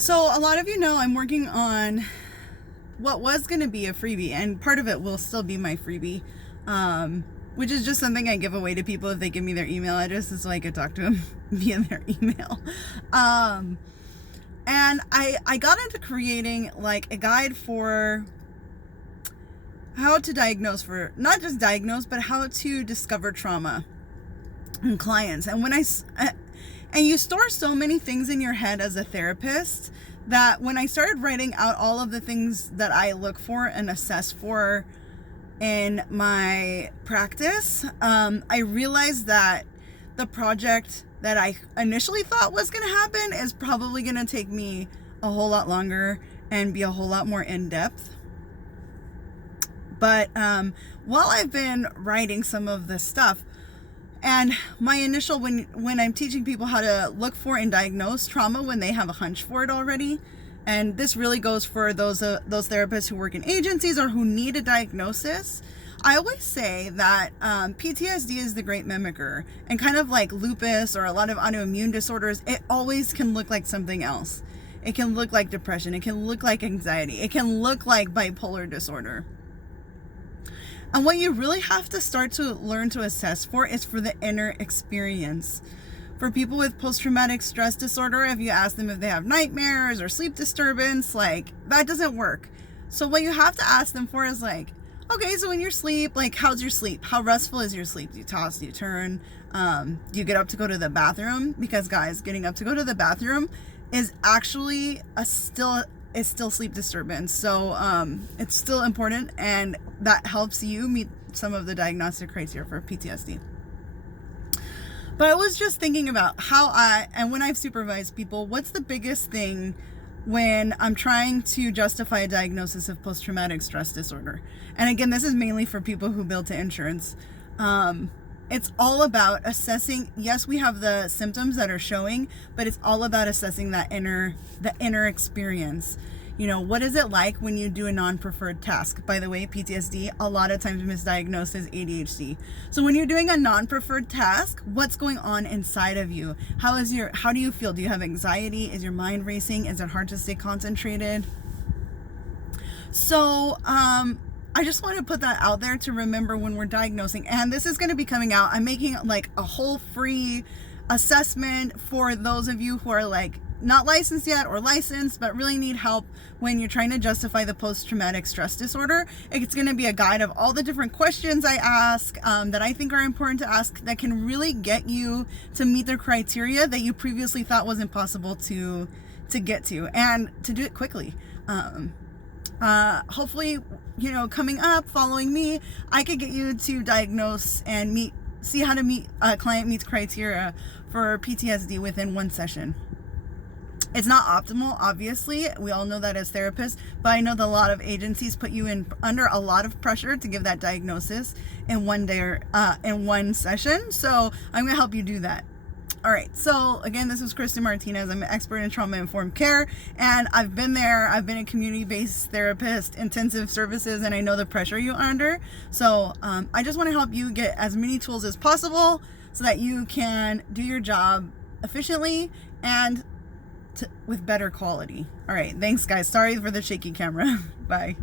So a lot of you know I'm working on what was going to be a freebie, and part of it will still be my freebie, which is just something I give away to people if they give me their email address, so I could talk to them via their email. And I got into creating like a guide for how to diagnose, for not just diagnose, but how to discover trauma in clients. And and you store so many things in your head as a therapist that when I started writing out all of the things that I look for and assess for in my practice, I realized that the project that I initially thought was going to happen is probably going to take me a whole lot longer and be a whole lot more in depth. But while I've been writing some of this stuff, and my initial, when I'm teaching people how to look for and diagnose trauma when they have a hunch for it already, and this really goes for those therapists who work in agencies or who need a diagnosis, I always say that PTSD is the great mimicker, and kind of like lupus or a lot of autoimmune disorders, it always can look like something else. It can look like depression, it can look like anxiety, it can look like bipolar disorder. And what you really have to start to learn to assess for is for the inner experience. For people with post-traumatic stress disorder, if you ask them if they have nightmares or sleep disturbance, like that doesn't work. So what you have to ask them for is like, okay, so in your sleep, like how's your sleep? How restful is your sleep? Do you toss, do you turn? Do you get up to go to the bathroom? Because guys, getting up to go to the bathroom is actually it's still sleep disturbance. So it's still important, and that helps you meet some of the diagnostic criteria for PTSD. But I was just thinking about and when I've supervised people, what's the biggest thing when I'm trying to justify a diagnosis of post-traumatic stress disorder? And again, this is mainly for people who bill to insurance. It's all about assessing, yes, we have the symptoms that are showing, but it's all about assessing the inner experience. You know, what is it like when you do a non-preferred task? By the way, PTSD, a lot of times misdiagnosed as ADHD. So when you're doing a non-preferred task, what's going on inside of you? How do you feel? Do you have anxiety? Is your mind racing? Is it hard to stay concentrated? So, I just want to put that out there to remember when we're diagnosing, and this is going to be coming out. I'm making like a whole free assessment for those of you who are like not licensed yet or licensed, but really need help when you're trying to justify the post-traumatic stress disorder. It's going to be a guide of all the different questions I ask that I think are important to ask that can really get you to meet the criteria that you previously thought was impossible to get to, and to do it quickly. Hopefully, you know, coming up, following me, I could get you to diagnose and see how to meet a client meets criteria for PTSD within one session. It's not optimal, obviously. We all know that as therapists, but I know that a lot of agencies put you under a lot of pressure to give that diagnosis in one day or in one session. So I'm going to help you do that. All right. So again, this is Kristen Martinez. I'm an expert in trauma-informed care, and I've been there. I've been a community-based therapist, intensive services, and I know the pressure you're under. So I just want to help you get as many tools as possible so that you can do your job efficiently and with better quality. All right. Thanks, guys. Sorry for the shaky camera. Bye.